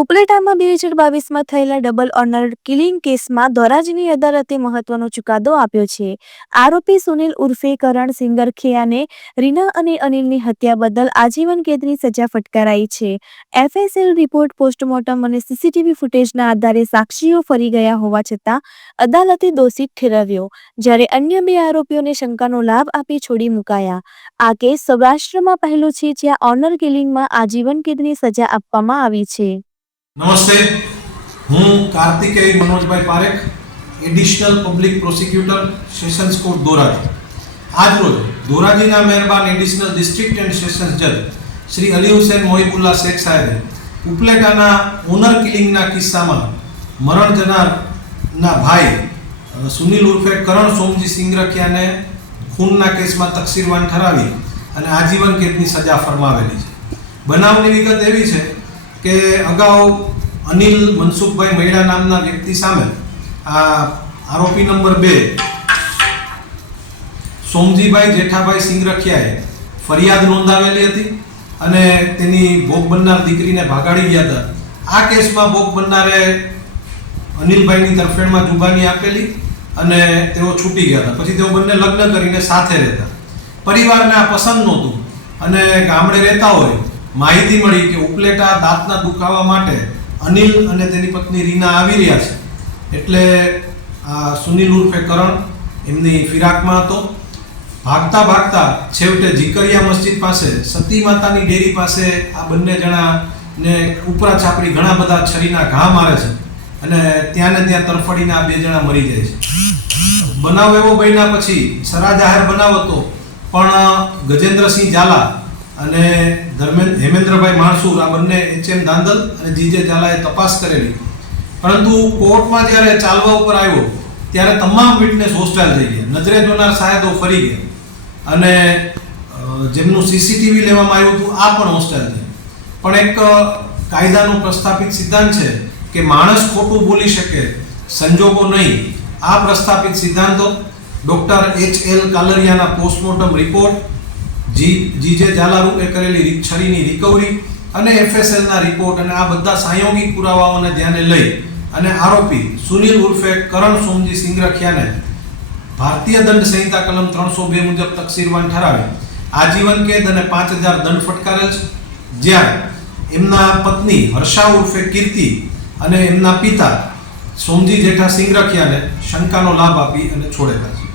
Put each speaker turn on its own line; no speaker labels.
ઉપલેટામાં બે હજાર બાવીસમાં થયેલા ડબલ ઓનર કિલિંગ કેસમાં ધોરાજીની અદાલતે મહત્વનો ચુકાદો આપ્યો છે. આરોપી સુનિલ ઉર્ફે કરણ સિંગરખિયાને રીના અને અનિલની હત્યા બદલ આજીવન કેદની સજા ફટકારાઈ છે. એફએસએલ રિપોર્ટ પોસ્ટમોર્ટમ અને સીસીટીવી ફૂટેજના આધારે સાક્ષીઓ ફરી ગયા હોવા છતાં અદાલતે દોષિત ઠેરવ્યો, જ્યારે અન્ય બે આરોપીઓને શંકાનો લાભ આપી છોડી મુકાયા. આ કેસ સૌરાષ્ટ્રમાં પહેલો છે જ્યાં ઓનર કિલિંગમાં આજીવન કેદની સજા આપવામાં આવી છે.
નમસ્તે. હું Kartikeya Manojbhai Parekh additional public prosecutor sessions court Dhoraji. આજરોજ ધોરાજીના મહેરબાન એડિશનલ ડિસ્ટ્રિક્ટ એન્ડ સેશન્સ જજ શ્રી અલી હુસેન મોહિબુલ્લા શેખ સાહેબે ઉપલેટાના ઓનર કિલિંગના કિસ્સામાં મરણ જનારના ભાઈ સુનિલ ઉર્ફે કરણ સોમજી સિંગરખિયાને ખૂનના કેસમાં તકસીરવાન ઠરાવી અને આજીવન કેદની સજા ફરમાવેલી છે. બનાવની વિગત એવી છે કે અગાઉ અનિલ મનસુખભાઈ મૈડા નામના વ્યક્તિ સામે આ આરોપી નંબર બે, સોમજીભાઈ જેઠાભાઈ સિંગરખિયાએ ફરિયાદ નોંધાવેલી હતી અને તેની ભોગ બનનાર દીકરીને ભાગાડી ગયા હતા. આ કેસમાં ભોગ બનનારે અનિલભાઈની તરફેણમાં જુબાની આપેલી અને તેઓ છૂટી ગયા હતા. પછી તેઓ બંને લગ્ન કરીને સાથે રહેતા. પરિવારને આ પસંદ નહોતું અને ગામડે રહેતા હોય માહિતી મળી કે ઉપલેટા દાંતના દુખાવા માટે અનિલ અને તેની પત્ની રીના આવી રહ્યા છે. એટલે સુનિલ ઉર્ફે કરણ એમની ફિરાકમાં હતો. ભાગતા ભાગતા છેવટે જીકરિયા મસ્જિદ પાસે સતી માતાની ડેરી પાસે આ બંને જણાને ઉપરા છાપરી ઘણા બધા છરીના ઘા મારે છે અને ત્યાં ને ત્યાં તરફડીને આ બે જણા મરી જાય છે. બનાવ એવો બન્યા પછી સરા જાહેર બનાવ હતો, પણ ગજેન્દ્રસિંહ ઝાલા અને ધર્મેન્દ્ર હેમેન્દ્રભાઈ માણસુર, આ બંને એચ એમ દાંદલ અને જીજે ઝાલાએ તપાસ કરેલી. પરંતુ કોર્ટમાં જ્યારે ચાલવા ઉપર આવ્યો, ત્યારે તમામ વિટનેસ હોસ્ટાઇલ થઈ ગયા. નજરે જોનાર સાહેબો ફરી ગયા. અને જેમનું સીસીટીવી લેવામાં આવ્યું હતું, આ પણ હોસ્ટાઇલ થઈ પણ એક કાયદાનું કાયદાનો પ્રસ્થાપિત સિદ્ધાંત છે કે માણસ ખોટું બોલી શકે, સંજોગો નહીં. આ પ્રસ્થાપિત સિદ્ધાંતો ડૉક્ટર એચ એલ કાલરિયાના પોસ્ટમોર્ટમ રિપોર્ટ જી જીજે ઝાલારૂપે કરેલી છરીની રિકવરી અને એફએસએલના રિપોર્ટ અને આ બધા સહયોગી પુરાવાઓને ધ્યાને લઈ અને આરોપી સુનિલ ઉર્ફે કરણ સોમજી સિંગરખિયાને ભારતીય દંડ સંહિતા કલમ ત્રણસો બે મુજબ તકસીરવાન ઠરાવી. આજીવન કેદ અને પાંચ હજાર દંડ ફટકારેલ છે. જ્યાં એમના પત્ની હર્ષા ઉર્ફે કીર્તિ અને એમના પિતા સોમજી જેઠા સિંગરખિયાને શંકાનો લાભ આપી અને છોડેલા છે.